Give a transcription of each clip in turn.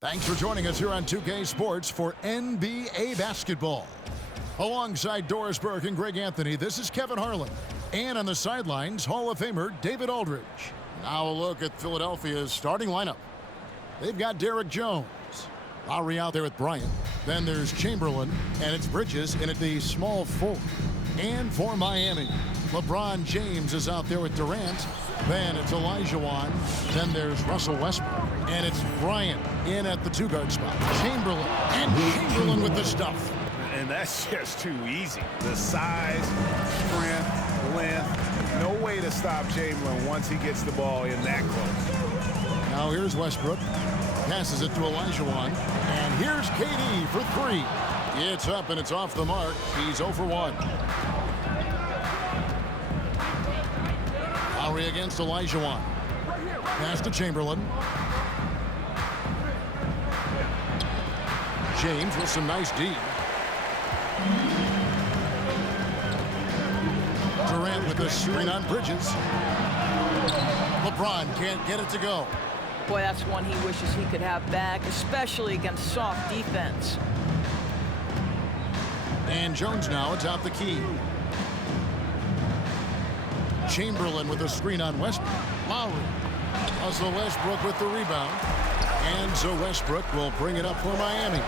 Thanks for joining us here on 2K Sports for NBA basketball. Alongside Doris Burke and Greg Anthony, this is Kevin Harlan. And on the sidelines, Hall of Famer David Aldridge. Now a look at Philadelphia's starting lineup. They've got Derrick Jones. Lowry out there with Bryant. Then there's Chamberlain, and it's Bridges in at the small forward. And for Miami, LeBron James is out there with Durant. Then it's Olajuwon. Then there's Russell Westbrook. And it's Bryant in at the two-guard spot. Chamberlain. And Chamberlain with the stuff. And that's just too easy. The size, strength, length. No way to stop Chamberlain once he gets the ball in that close. Now here's Westbrook. Passes it to Olajuwon. And here's KD for three. It's up and it's off the mark. He's 0 for 1. Lowry against Olajuwon. Pass to Chamberlain. James with some nice D. Durant with a screen on Bridges. LeBron can't get it to go. Boy, that's one he wishes he could have back, especially against soft defense. And Jones now atop the key. Chamberlain with a screen on Westbrook. Lowry. Russell Westbrook with the rebound. And so Westbrook will bring it up for Miami.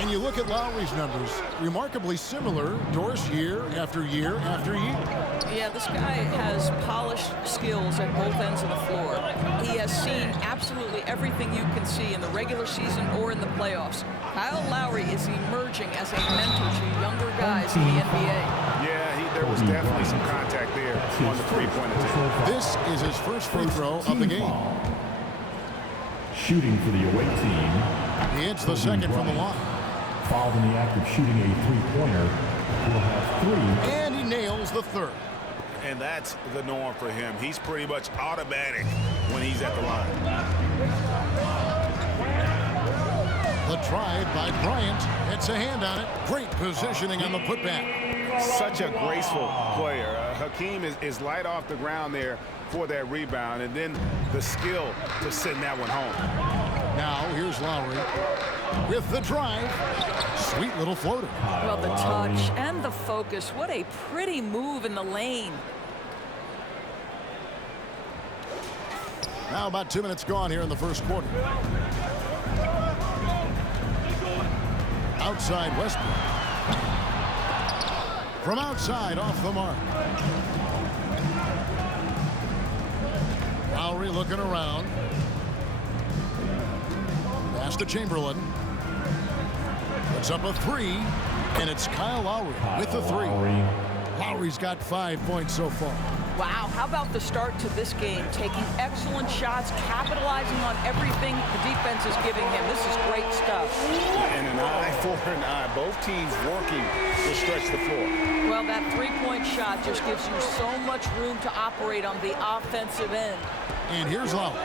And you look at Lowry's numbers, remarkably similar, Doris, year after year after year. Yeah, this guy has polished skills at both ends of the floor. He has seen absolutely everything you can see in the regular season or in the playoffs. Kyle Lowry is emerging as a mentor to younger guys in the NBA. Yeah, there was definitely some contact there on the three-point attempt. This is his first free throw of the game. Shooting for the away team. He hits the second from the line. Fouled in the act of shooting a three-pointer. Will have three. And he nails the third. And that's the norm for him. He's pretty much automatic when he's at the line. The drive by Bryant. It's a hand on it. Great positioning on the putback. Such a graceful player. Hakeem is light off the ground there for that rebound, and then the skill to send that one home. Now here's Lowry with the drive. Sweet little floater. Well, the touch and the focus. What a pretty move in the lane. Now about 2 minutes gone here in the first quarter. Outside Westbrook. From outside, off the mark. Lowry looking around. Pass to Chamberlain. Puts up a three, and it's Kyle Lowry with the three. Lowry's got 5 points so far. Wow, how about the start to this game? Taking excellent shots, capitalizing on everything the defense is giving him. This is great stuff. And an eye for an eye. Both teams working to stretch the floor. Well, that three-point shot just gives you so much room to operate on the offensive end. And here's Lowry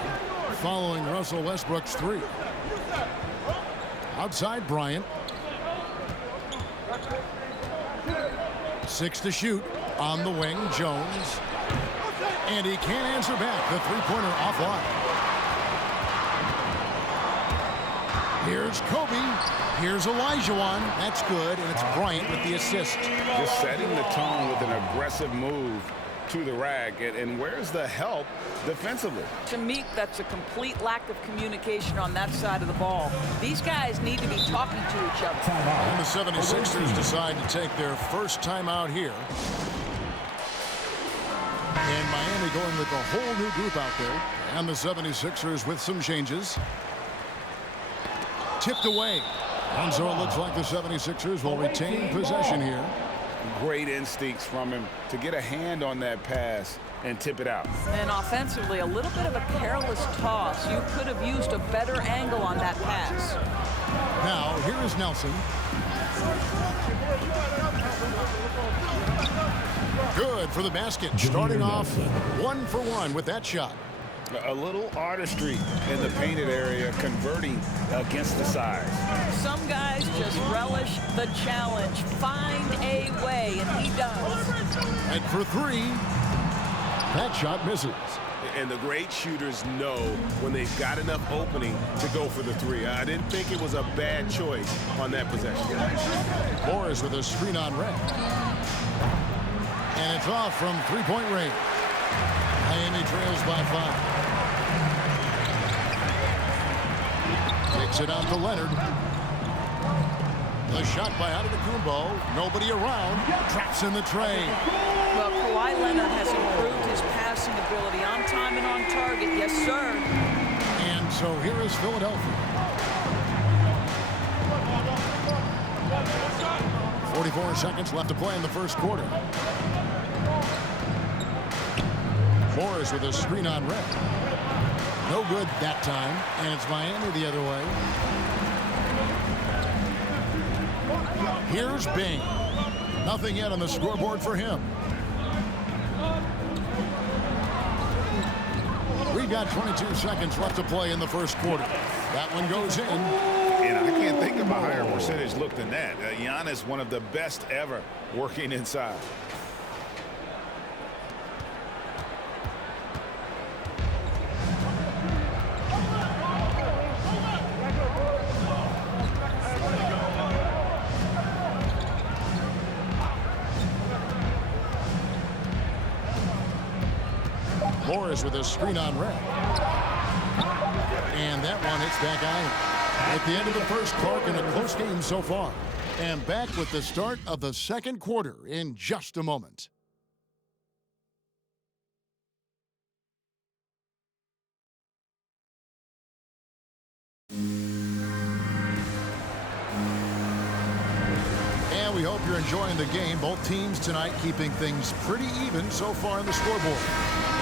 following Russell Westbrook's three. Outside Bryant. 6 to shoot. On the wing, Jones. And he can't answer back. The three-pointer offline. Here's Kobe. Here's Olajuwon. That's good, and it's Bryant with the assist. Just setting the tone with an aggressive move to the rack. And where's the help defensively? To me, that's a complete lack of communication on that side of the ball. These guys need to be talking to each other. And the 76ers decide to take their first timeout here. And Miami going with a whole new group out there. And the 76ers with some changes. Tipped away. And so it looks like the 76ers will retain possession here. Great instincts from him to get a hand on that pass and tip it out. And offensively, a little bit of a careless toss. You could have used a better angle on that pass. Now, here is Nelson. Good for the basket. Starting off 1 for 1 with that shot. A little artistry in the painted area, converting against the size. Some guys just relish the challenge. Find a way, and he does. And for three, that shot misses. And the great shooters know when they've got enough opening to go for the three. I didn't think it was a bad choice on that possession. Morris with a screen on Red. And it's off from three-point range. Miami trails by 5. Kicks it out to Leonard. The shot by Antetokounmpo. Nobody around. Traps in the train. Well, Kawhi Leonard has improved his passing ability on time and on target. Yes, sir. And so here is Philadelphia. 44 seconds left to play in the first quarter. Morris with a screen on Red. No good that time. And it's Miami the other way. Here's Bing. Nothing yet on the scoreboard for him. We've got 22 seconds left to play in the first quarter. That one goes in. And I can't think of a higher percentage look than that. Giannis, one of the best ever working inside. Morris with a screen on Red. And that one hits back iron. At the end of the first, Clark, in a close game so far. And back with the start of the second quarter in just a moment. And we hope you're enjoying the game. Both teams tonight keeping things pretty even so far on the scoreboard.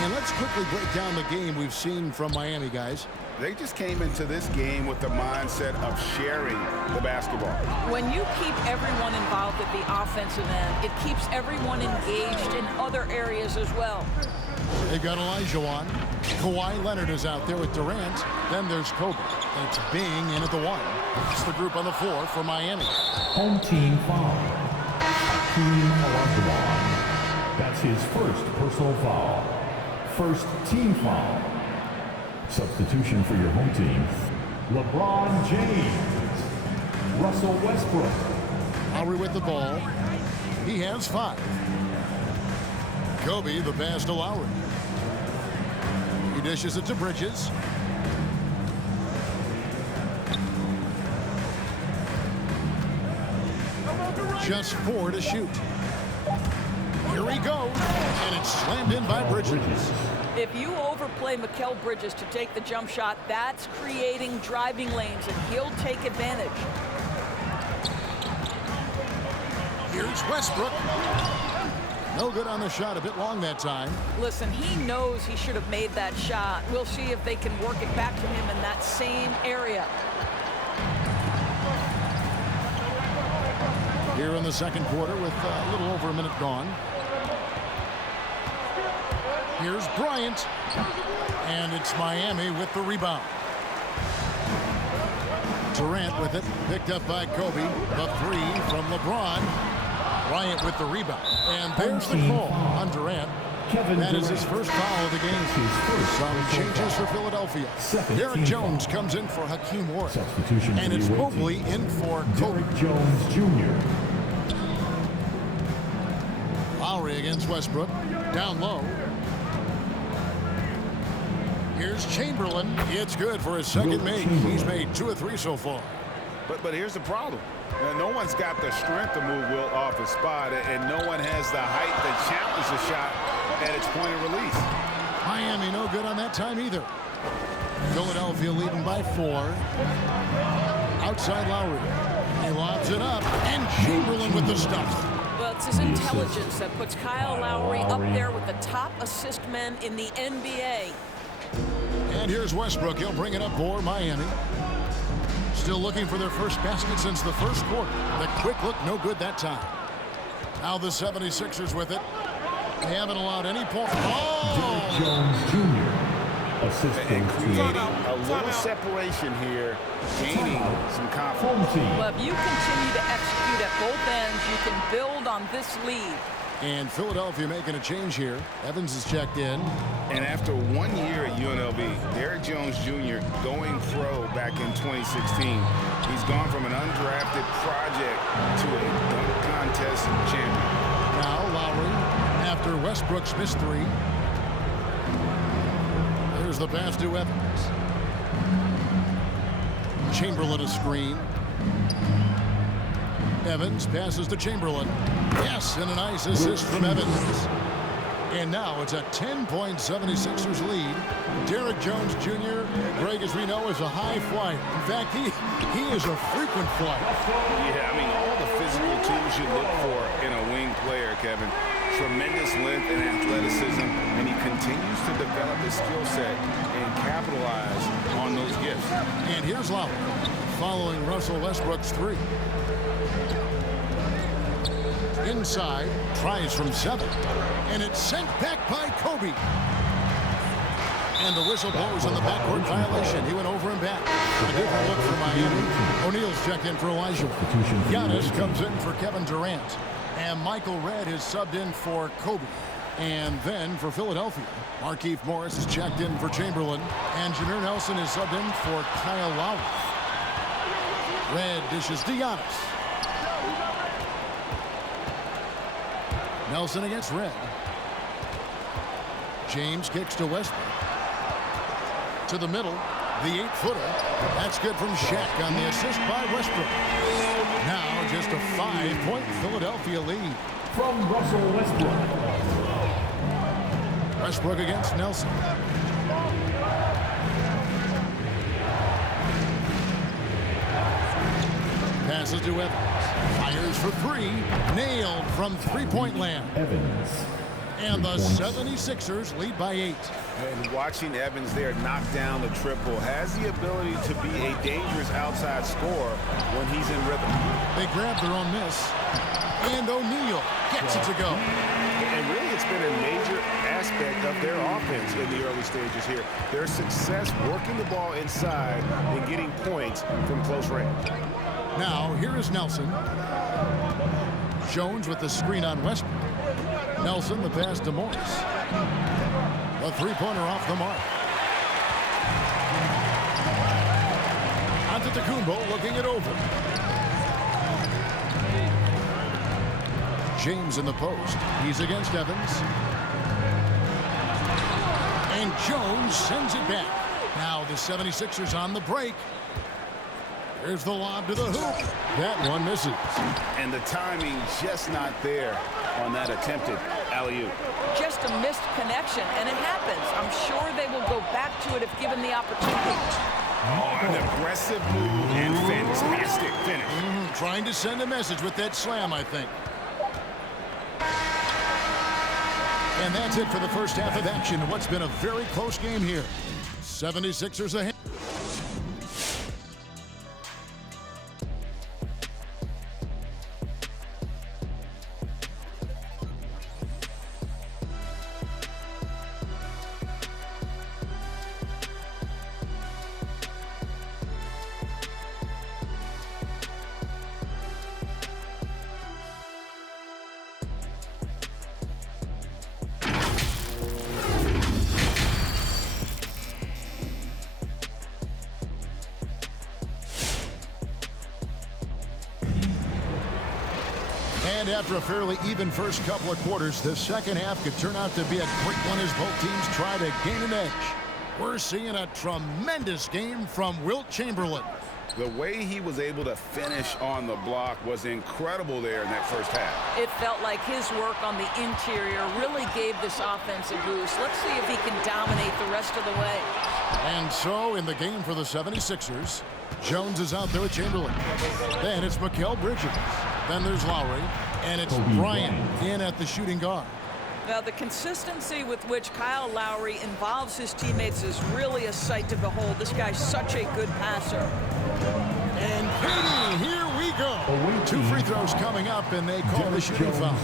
And let's quickly break down the game we've seen from Miami, guys. They just came into this game with the mindset of sharing the basketball. When you keep everyone involved at the offensive end, it keeps everyone engaged in other areas as well. They've got Elijah on. Kawhi Leonard is out there with Durant. Then there's Kobe. It's Bing in at the 1. It's the group on the floor for Miami. Home team foul. Hakeem Olajuwon. That's his first personal foul. First team foul. Substitution for your home team. LeBron James. Russell Westbrook. Lowry with the ball. He has 5. Kobe, the pass to Lowry. He dishes it to Bridges. Just 4 to shoot. Here he goes. And it's slammed in by Bridges. If you overplay Mikal Bridges to take the jump shot, that's creating driving lanes, and he'll take advantage. Here's Westbrook. No good on the shot, a bit long that time. Listen, he knows he should have made that shot. We'll see if they can work it back to him in that same area. Here in the second quarter with a little over a minute gone. Here's Bryant. And it's Miami with the rebound. Durant with it. Picked up by Kobe. The 3 from LeBron. Bryant with the rebound. And there's the call on Durant. That is his first foul of the game. Some changes for Philadelphia. Derek Jones comes in for Hakeem Warren. And it's Mobley in for Kobe. Derek Jones Jr. Lowry against Westbrook. Down low. Here's Chamberlain. It's good for his second make. He's made 2 of 3 so far. But here's the problem. No one's got the strength to move Wilt off his spot, and no one has the height to challenge the shot at its point of release. Miami no good on that time either. Philadelphia leading by 4. Outside Lowry. He lobs it up, and Chamberlain with the stuff. Well, it's his intelligence that puts Kyle Lowry up there with the top assist men in the NBA. And here's Westbrook. He'll bring it up for Miami. Still looking for their first basket since the first quarter. The quick look, no good that time. Now the 76ers with it. They haven't allowed any points. Derek Jones Jr. And creating a little separation here, gaining some confidence. Well, if you continue to execute at both ends, you can build on this lead. And Philadelphia making a change here. Evans is checked in. And after 1 year at UNLV, Derrick Jones Jr. going pro back in 2016. He's gone from an undrafted project to a dunk contest champion. Now Lowry, after Westbrook's missed three. There's the pass to Evans. Chamberlain a screen. Evans passes to Chamberlain. Yes, and a nice assist from Evans. And now it's a 10-point 76ers lead. Derrick Jones Jr., Greg, as we know, is a high flyer. In fact, he is a frequent flyer. Yeah, I mean, all the physical tools you look for in a wing player, Kevin. Tremendous length and athleticism, and he continues to develop his skill set and capitalize on those gifts. And here's Lowry, following Russell Westbrook's three. Inside, tries from 7, and it's sent back by Kobe. And the whistle blows on the backcourt violation. He went over and back. A different look for Miami. O'Neal's checked in for Elijah. Giannis comes in for Kevin Durant. And Michael Redd is subbed in for Kobe. And then for Philadelphia, Markieff Morris is checked in for Chamberlain. And Jameer Nelson is subbed in for Kyle Lowry. Redd dishes to Giannis. Nelson against Redd. James kicks to Westbrook. To the middle, the 8-footer. That's good from Shaq on the assist by Westbrook. Now just a 5-point Philadelphia lead. From Russell Westbrook. Westbrook against Nelson. Passes to Evans. Fires for three. Nailed from three-point land. Evans. And the 76ers lead by 8. And watching Evans there knock down the triple has the ability to be a dangerous outside scorer when he's in rhythm. They grab their own miss. And O'Neal gets it to go. And really, it's been a major aspect of their offense in the early stages here. Their success working the ball inside and getting points from close range. Now, here is Nelson. Jones with the screen on Westbrook. Nelson, the pass to Morris. The three-pointer off the mark. Antetokounmpo looking it over. James in the post. He's against Evans. And Jones sends it back. Now the 76ers on the break. Here's the lob to the hoop. That one misses. And the timing just not there on that attempted alley-oop. Just a missed connection, and it happens. I'm sure they will go back to it if given the opportunity. Oh, an aggressive move and fantastic finish. Trying to send a message with that slam, I think. And that's it for the first half of action. What's been a very close game here. 76ers ahead. And after a fairly even first couple of quarters, the second half could turn out to be a quick one as both teams try to gain an edge. We're seeing a tremendous game from Wilt Chamberlain. The way he was able to finish on the block was incredible there in that first half. It felt like his work on the interior really gave this offense a boost. Let's see if he can dominate the rest of the way. And so in the game for the 76ers, Jones is out there with Chamberlain. Then it's Mikal Bridges. Then there's Lowry. And it's Bryant in at the shooting guard. Now, the consistency with which Kyle Lowry involves his teammates is really a sight to behold. This guy's such a good passer. And Katie, here we go. 2 free throws coming up, and they call the shooting foul.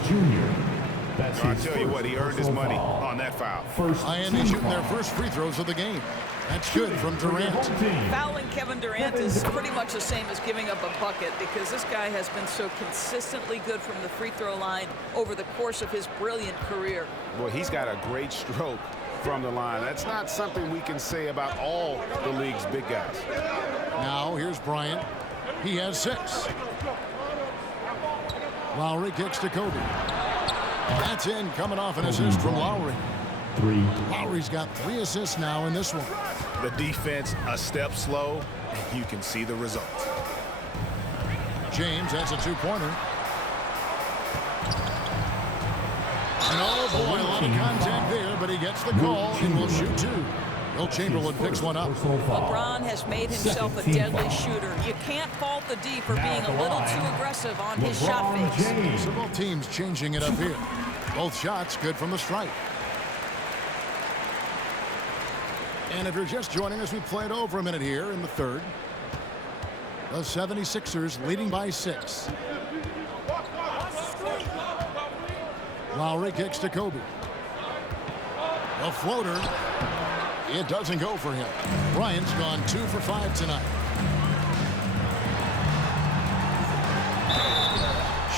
That's I his tell you first what, he earned his personal money foul. on that foul. Miami Team shooting their foul. first free throws of the game. That's good from Durant. Home team. Fouling Kevin Durant is pretty much the same as giving up a bucket because this guy has been so consistently good from the free throw line over the course of his brilliant career. Boy, he's got a great stroke from the line. That's not something we can say about all the league's big guys. Now here's Bryant. He has 6. Lowry kicks to Kobe. That's in, coming off an assist from Lowry. 3. Lowry's got 3 assists now in this one. The defense a step slow, and you can see the results. James has a 2-pointer. And oh boy, a lot of contact there, but he gets the call and will shoot 2. Will Chamberlain picks one up. LeBron has made himself a deadly shooter. You can't fault the D for being a little too aggressive on his shot fakes. So both teams changing it up here. Both shots good from the stripe. And if you're just joining us, we played over a minute here in the third. The 76ers leading by 6. Lowry kicks to Kobe. A floater. It doesn't go for him. Bryant's gone 2 for 5 tonight.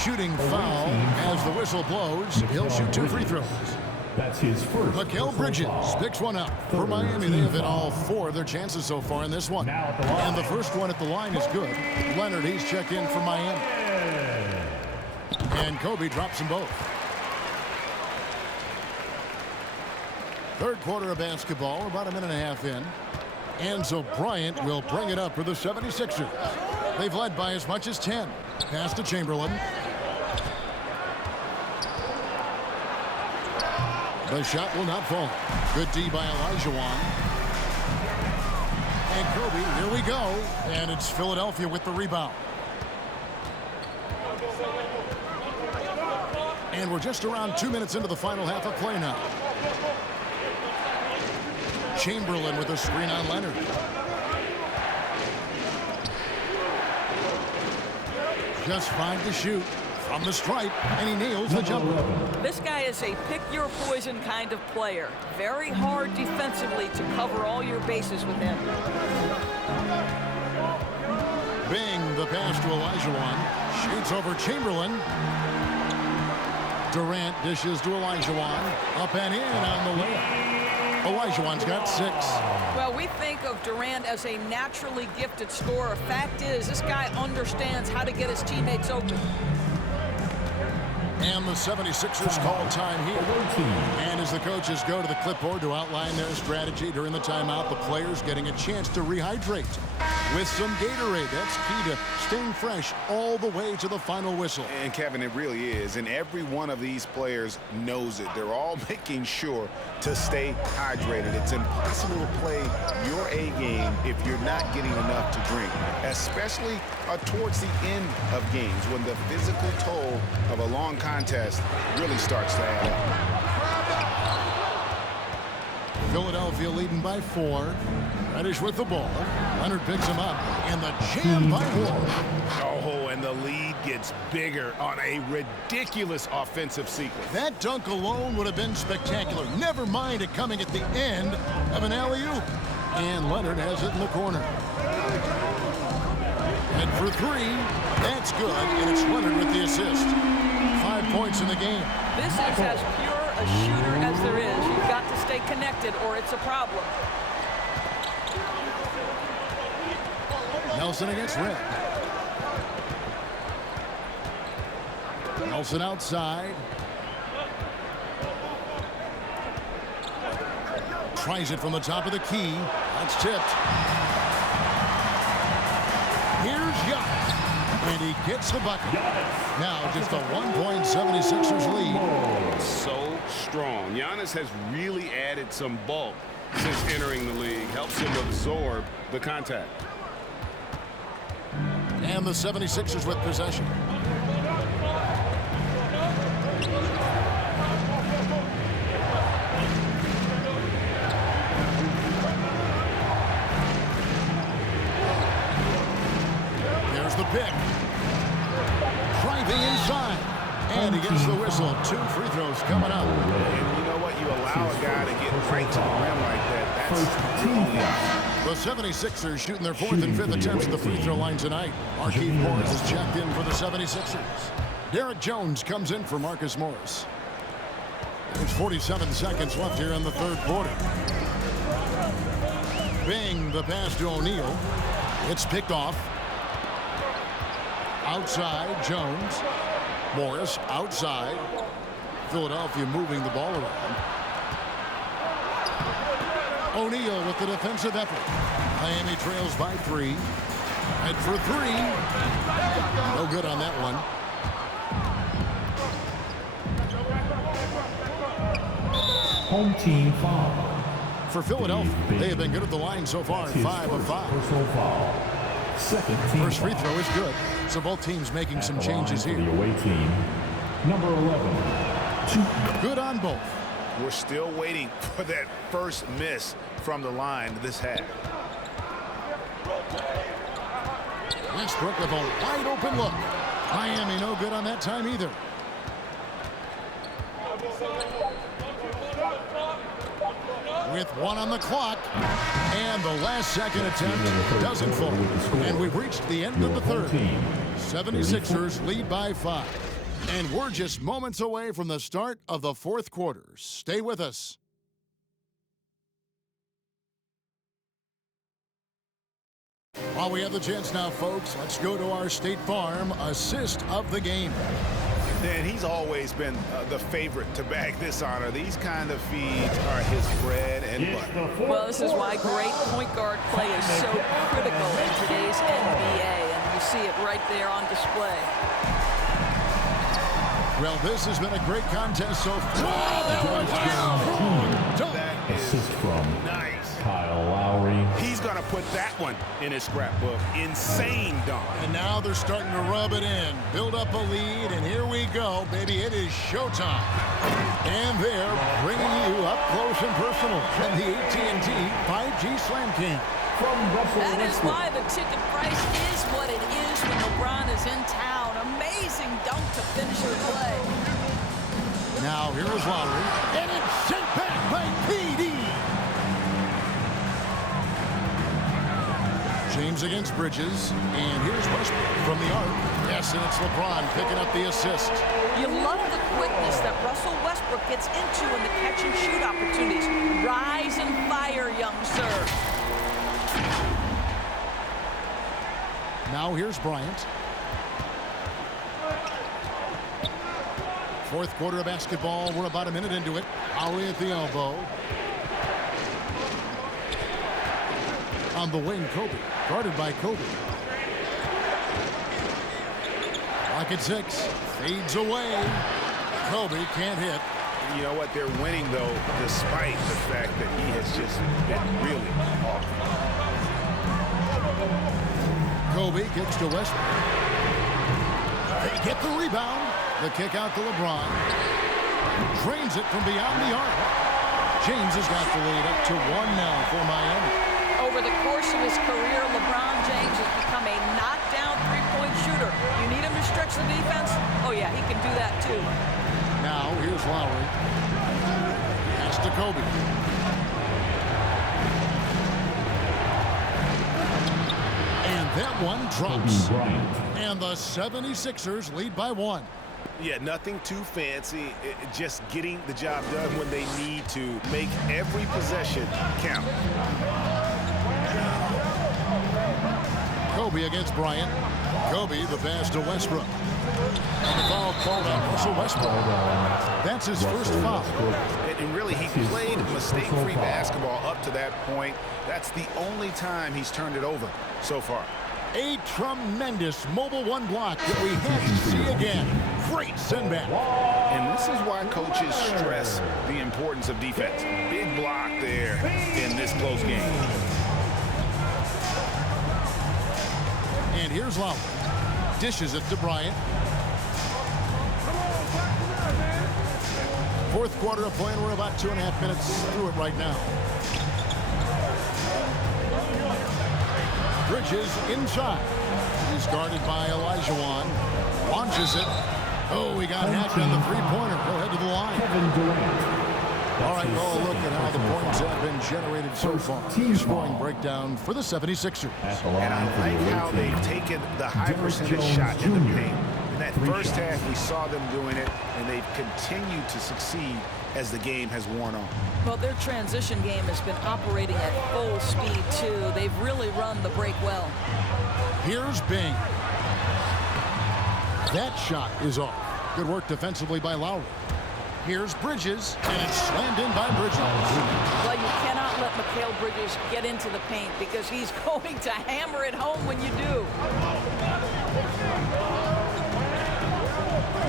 Shooting foul as the whistle blows. He'll shoot 2 free throws. That's his first. Mikal Bridges picks one up. For Miami, they have hit all 4 of their chances so far in this one. And the first one at the line is good. Leonard, he's checked in for Miami. And Kobe drops them both. Third quarter of basketball, about a minute and a half in. And so Bryant will bring it up for the 76ers. They've led by as much as 10. Pass to Chamberlain. The shot will not fall. Good D by Olajuwon. And Kobe, here we go. And it's Philadelphia with the rebound. And we're just around 2 minutes into the final half of play now. Chamberlain with a screen on Leonard. Just 5 to shoot from the stripe, and he nails the jumper. This guy is a pick-your-poison kind of player. Very hard defensively to cover all your bases with him. Bing, the pass to Olajuwon. Shoots over Chamberlain. Durant dishes to Olajuwon. Up and in on the layup. Olajuwon's got 6. Well, we think of Durant as a naturally gifted scorer. Fact is, this guy understands how to get his teammates open. And the 76ers call time here. And as the coaches go to the clipboard to outline their strategy during the timeout, the players getting a chance to rehydrate with some Gatorade. That's key to staying fresh all the way to the final whistle. And Kevin, it really is. And every one of these players knows it. They're all making sure to stay hydrated. It's impossible to play your A game if you're not getting enough to drink, especially towards the end of games when the physical toll of a long contest really starts to add up. Philadelphia leading by 4. Reddish with the ball. Leonard picks him up. And the jam by Wall. Oh, and the lead gets bigger on a ridiculous offensive sequence. That dunk alone would have been spectacular. Never mind it coming at the end of an alley-oop. And Leonard has it in the corner. And for 3, that's good. And it's Leonard with the assist. 5 points in the game. This is as pure a shooter as there is. You've got to stay connected or it's a problem. Nelson against Red. Nelson outside. Tries it from the top of the key. That's tipped. Here's Giannis. And he gets the bucket. Now just a 1-point 76ers lead. So strong. Giannis has really added some bulk since entering the league. Helps him absorb the contact. And the 76ers with possession. There's the pick. Driving inside. And he gets the whistle. 2 free throws coming up. And you know what? You allow a guy to get right to the rim like that. That's the only option. The 76ers shooting their 4th and 5th attempts at the free throw line tonight. Markieff Morris is checked in for the 76ers. Derek Jones comes in for Marcus Morris. There's 47 seconds left here in the 3rd quarter. Bing, the pass to O'Neal. It's picked off. Outside, Jones. Morris outside. Philadelphia moving the ball around. O'Neal with the defensive effort. Miami trails by 3. Head for 3. No good on that one. Home team foul. For Philadelphia, they have been good at the line so far, 5 of 5. Personal foul. Second team First free throw is good. So both teams making some changes here. The away team, number 11. Good on both. We're still waiting for that first miss from the line this half. Westbrook with a wide open look. Miami no good on that time either. With 1 on the clock, and the last second attempt doesn't fall. And we've reached the end of the 3rd. 76ers lead by 5. And we're just moments away from the start of the 4th quarter. Stay with us. While we have the chance now, folks, let's go to our State Farm assist of the game. And he's always been the favorite to bag this honor. These kind of feeds are his bread and butter. Well, this is why great point guard play is so critical in today's NBA, and you see it right there on display. Well, this has been a great contest so far. That is Assist from nice. Kyle Lowry. He's going to put that one in his scrapbook. Insane dunk. And now they're starting to rub it in, build up a lead, and here we go, baby. It is showtime. And they're bringing you up close and personal from the AT&T 5G Slam King. That is why the ticket price is what it is when LeBron is in town. Amazing dunk to finish the play. Now here is Lowry, and it's sent back by PD. James against Bridges, and here's Westbrook from the arc. Yes, and it's LeBron picking up the assist. You love the quickness that Russell Westbrook gets into in the catch-and-shoot opportunities. Rise and fire, young sir. Now here's Bryant. 4th quarter of basketball. We're about a minute into it. Lowry at the elbow. On the wing, Kobe. Guarded by Kobe. Clock at 6. Fades away. Kobe can't hit. You know what? They're winning, though, despite the fact that he has just been really awful. Kobe kicks to Westbrook. They get the rebound. The kick out to LeBron. Drains it from beyond the arc. James has got the lead up to 1 now for Miami. Over the course of his career, LeBron James has become a knockdown three-point shooter. You need him to stretch the defense? Oh, yeah, he can do that, too. Now, here's Lowry. Pass to Kobe. And that one drops. And the 76ers lead by 1. Yeah, nothing too fancy. Just getting the job done when they need to. Make every possession count. Kobe against Bryant. Kobe, the pass to Westbrook. And the foul called on Russell Westbrook. That's his first foul. And really, he played mistake-free basketball up to that point. That's the only time he's turned it over so far. A tremendous mobile 1 block that we have to see again. Great send back. And this is why coaches stress the importance of defense. Big block there in this close game. And here's Lowry. Dishes it to Bryant. 4th quarter of play, and we're about 2.5 minutes through it right now. Bridges inside. He's guarded by Elijah Wan. Launches it. Oh, he got hacked on the three-pointer. He'll head to the line. Kevin Durant. All right, well, look at how the points have been generated so far. Scoring breakdown for the 76ers. And I like how they've taken the high percentage shot in the paint. In that first half, we saw them doing it, and they've continued to succeed as the game has worn on. Well, their transition game has been operating at full speed, too. They've really run the break well. Here's Bing. That shot is off. Good work defensively by Lowry. Here's Bridges, and it's slammed in by Bridges. Well, you cannot let Mikal Bridges get into the paint because he's going to hammer it home when you do.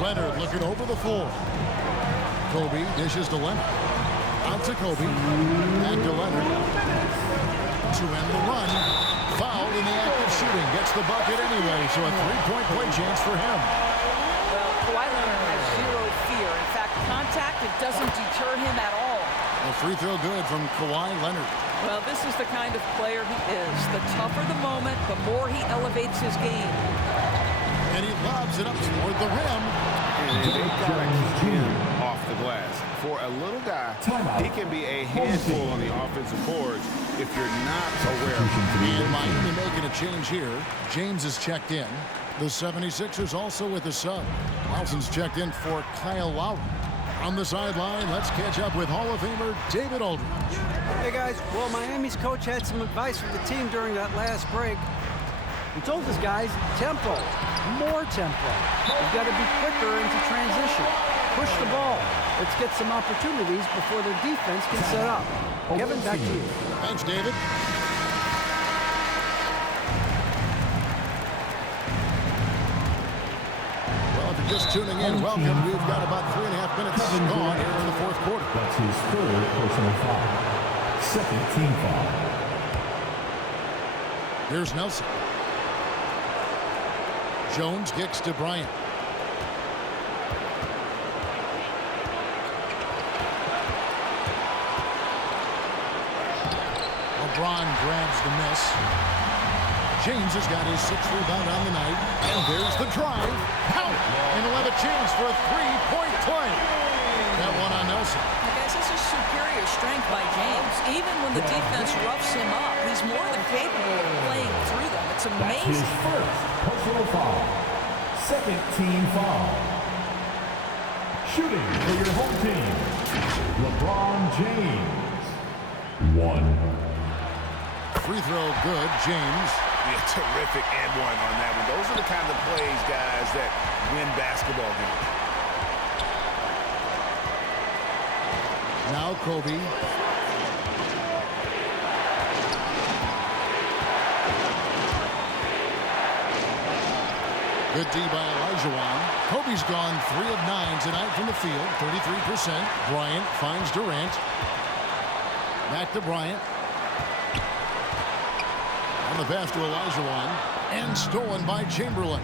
Leonard looking over the floor. Kobe dishes to Leonard. Out to Kobe. Back to Leonard. To end the run. Fouled in the act of shooting. Gets the bucket anyway, so a three-point play chance for him. Well, Kawhi Leonard has zero fear. In fact, contact, it doesn't deter him at all. A free throw good from Kawhi Leonard. Well, this is the kind of player he is. The tougher the moment, the more he elevates his game. And he lobs it up toward the rim. And they've got to keep him off the glass. For a little guy, he can be a handful on the offensive boards if you're not aware of him. And Miami making a change here. James is checked in. The 76ers also with a sub. Nelson's checked in for Kyle Lowry. On the sideline, let's catch up with Hall of Famer David Aldridge. Hey guys, well, Miami's coach had some advice for the team during that last break. He told his guys, tempo, more tempo. You've got to be quicker into transition. Push the ball. Let's get some opportunities before their defense can set up. Kevin, back to you. Thanks, David. Well, if you're just tuning in, welcome. We've got about 3.5 minutes gone here in the fourth quarter. That's his third personal foul. Second team foul. Here's Nelson. Jones kicks to Bryant. LeBron grabs the miss. James has got his 6th rebound on the night. And there's the drive. Count it. And he'll have a chance for a three-point play. That one on Nelson. Guys, this is superior strength by James. Even when the defense roughs him up, he's more than capable of playing through them. It's That's his amazing. first personal foul. Second team foul. Shooting for your home team, LeBron James. 1. Free throw good, James. Yeah, terrific and one on that one. Those are the kind of plays, guys, that win basketball games. Now Kobe. Good D by Olajuwon. Kobe's gone 3 of 9 tonight from the field, 33%. Bryant finds Durant. Back to Bryant. On the pass to Olajuwon. And stolen by Chamberlain.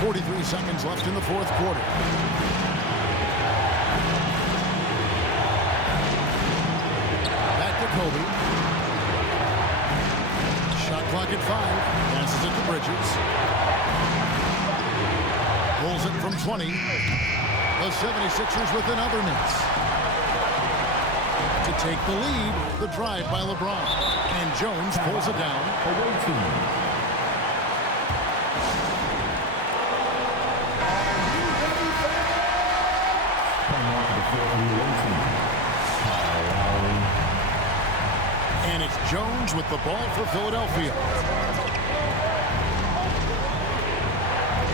43 seconds left in the fourth quarter. Back to Kobe. Shot clock at 5. Passes it to Bridges. Pulls it from 20. The 76ers with another miss. To take the lead, the drive by LeBron. And Jones pulls it down. Away team. And it's Jones with the ball for Philadelphia.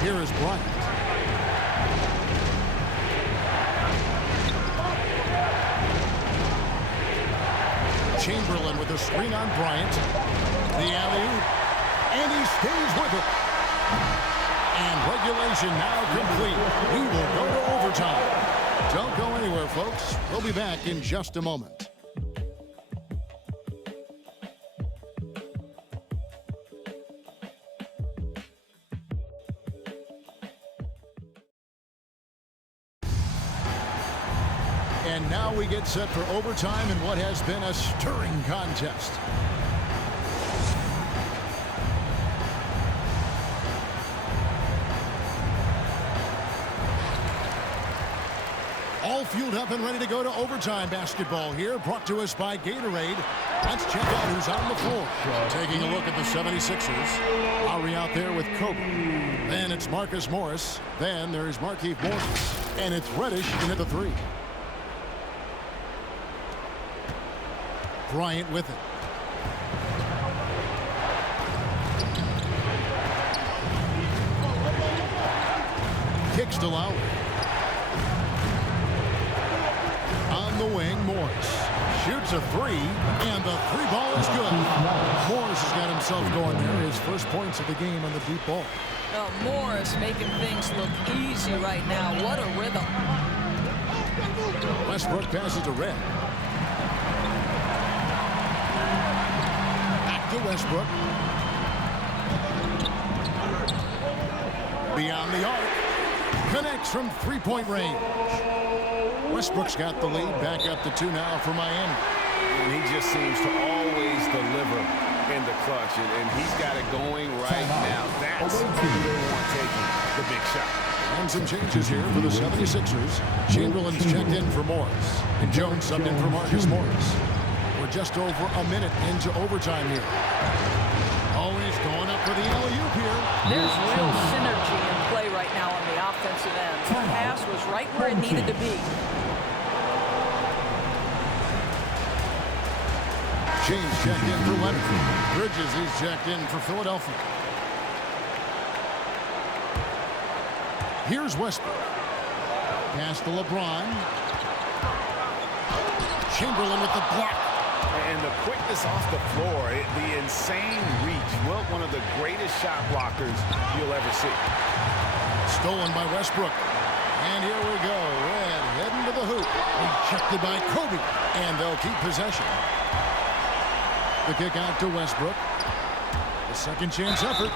Here is Bryant. Chamberlain with a screen on Bryant. The alley-oop. And he stays with it. And regulation now complete. We will go to overtime. Don't go anywhere, folks. We'll be back in just a moment. And now we get set for overtime in what has been a stirring contest. All fueled up and ready to go to overtime basketball here, brought to us by Gatorade. Let's check out who's on the floor. Taking a look at the 76ers. Lowry out there with Kobe. Then it's Marcus Morris. Then there's Markieff Morris. And it's Reddish in at the 3. Bryant with it. Kicks to Lowry. On the wing, Morris shoots a 3, and the 3 ball is good. Morris has got himself going there. His first points of the game on the deep ball. Oh, Morris making things look easy right now. What a rhythm. Westbrook passes to Red. Back to Westbrook. Beyond the arc. Connects from three-point range. Westbrook's got the lead, back up to 2 now for Miami. And he just seems to always deliver in the clutch, and he's got it going right now. That's the one taking the big shot. And some changes here for the 76ers. Chamberlain's checked in for Morris, and Jones subbed in for Marcus Morris. We're just over a minute into overtime here. Oh, and he's going up for the alley-oop here. There's real synergy in play right now on the offensive end. The pass was right where it needed to be. James checked in for Leonard. Bridges, he's checked in for Philadelphia. Here's Westbrook. Pass to LeBron. Chamberlain with the block. And the quickness off the floor, the insane reach. Well, one of the greatest shot blockers you'll ever see. Stolen by Westbrook. And here we go. Red heading to the hoop. Rejected by Kobe. And they'll keep possession. The kick out to Westbrook. The second chance effort.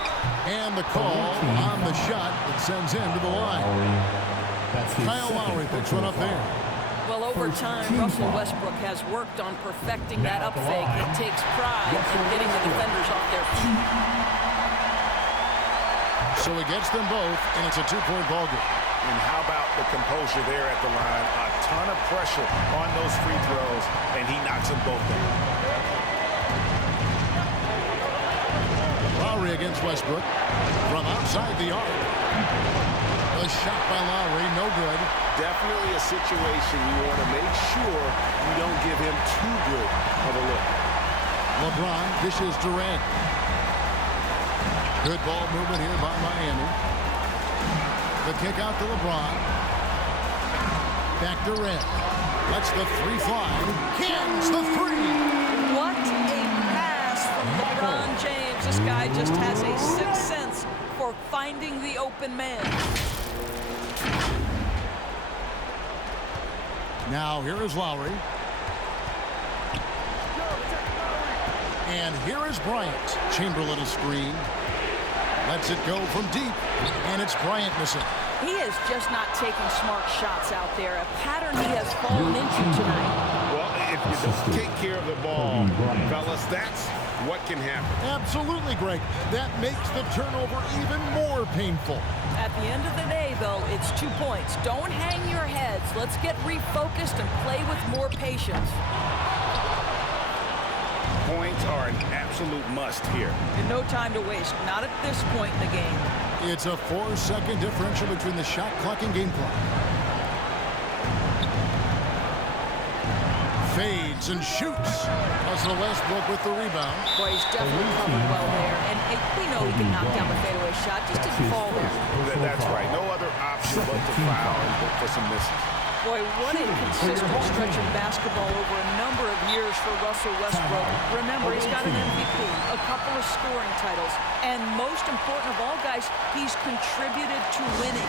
And the call on the shot that sends him to the line. Kyle Lowry picks one up there. Well, over time, Russell Westbrook has worked on perfecting that up fake. It takes pride in getting the defenders off their feet. So he gets them both, and it's a 2-point ball game. And how about the composure there at the line? A ton of pressure on those free throws, and he knocks them both down. Lowry against Westbrook from outside the arc. A shot by Lowry, no good. Definitely a situation you want to make sure you don't give him too good of a look. LeBron dishes Durant. Good ball movement here by Miami. The kick out to LeBron. Back to Red. Lets the 3 fly. Cans the 3. What a pass from LeBron James. This guy just has a sixth sense for finding the open man. Now here is Lowry. And here is Bryant. Chamberlain a screen. Lets it go from deep. And it's Bryant missing. He is just not taking smart shots out there. A pattern he has fallen into tonight. Well, if you don't take care of the ball, fellas, that's what can happen. Absolutely, Greg. That makes the turnover even more painful. At the end of the day, though, it's 2 points. Don't hang your heads. Let's get refocused and play with more patience. Points are an absolute must here. And no time to waste. Not at this point in the game. It's a 4-second differential between the shot clock and game clock. Fades and shoots. Russell Westbrook with the rebound. Boy, he's definitely covered well there. And we know he can knock down the fadeaway shot. Just didn't fall there. That's right. No other option but to foul and look for some misses. Boy, what a consistent stretch of basketball over a number of years for Russell Westbrook. Remember, he's got an MVP, a couple of scoring titles, and most important of all, guys, he's contributed to winning.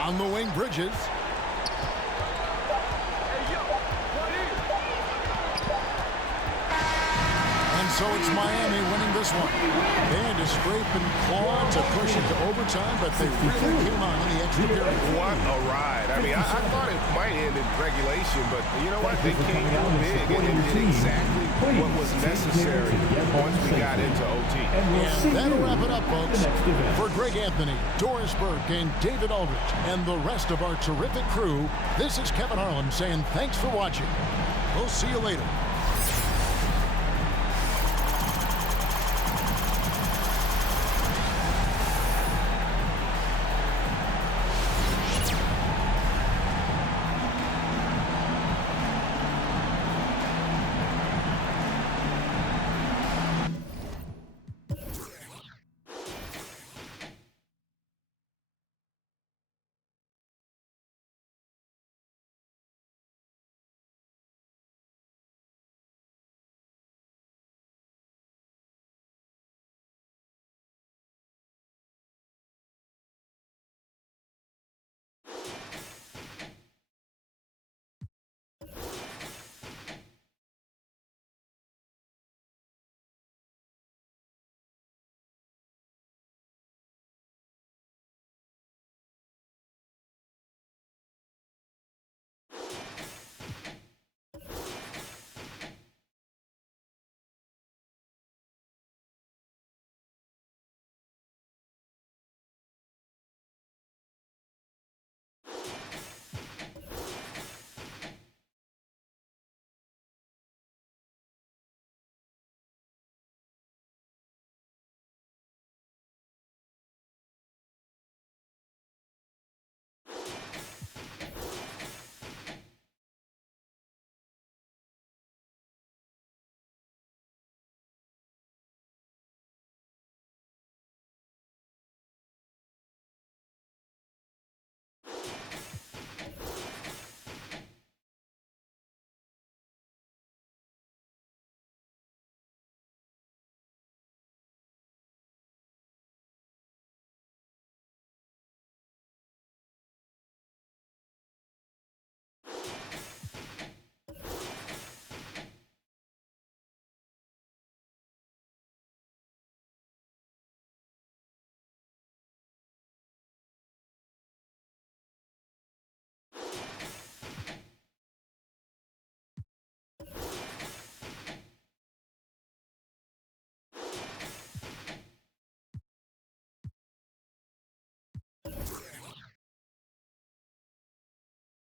On the wing, Bridges. So it's Miami winning this one. They had to scrape and claw to push it to overtime, but they really came on in the extra period. What a ride. I mean, I thought it might end in regulation, but you know what? They came out big and did exactly what was necessary once we got into OT. And that'll wrap it up, folks. For Greg Anthony, Doris Burke, and David Aldridge, and the rest of our terrific crew, this is Kevin Harlan saying thanks for watching. We'll see you later.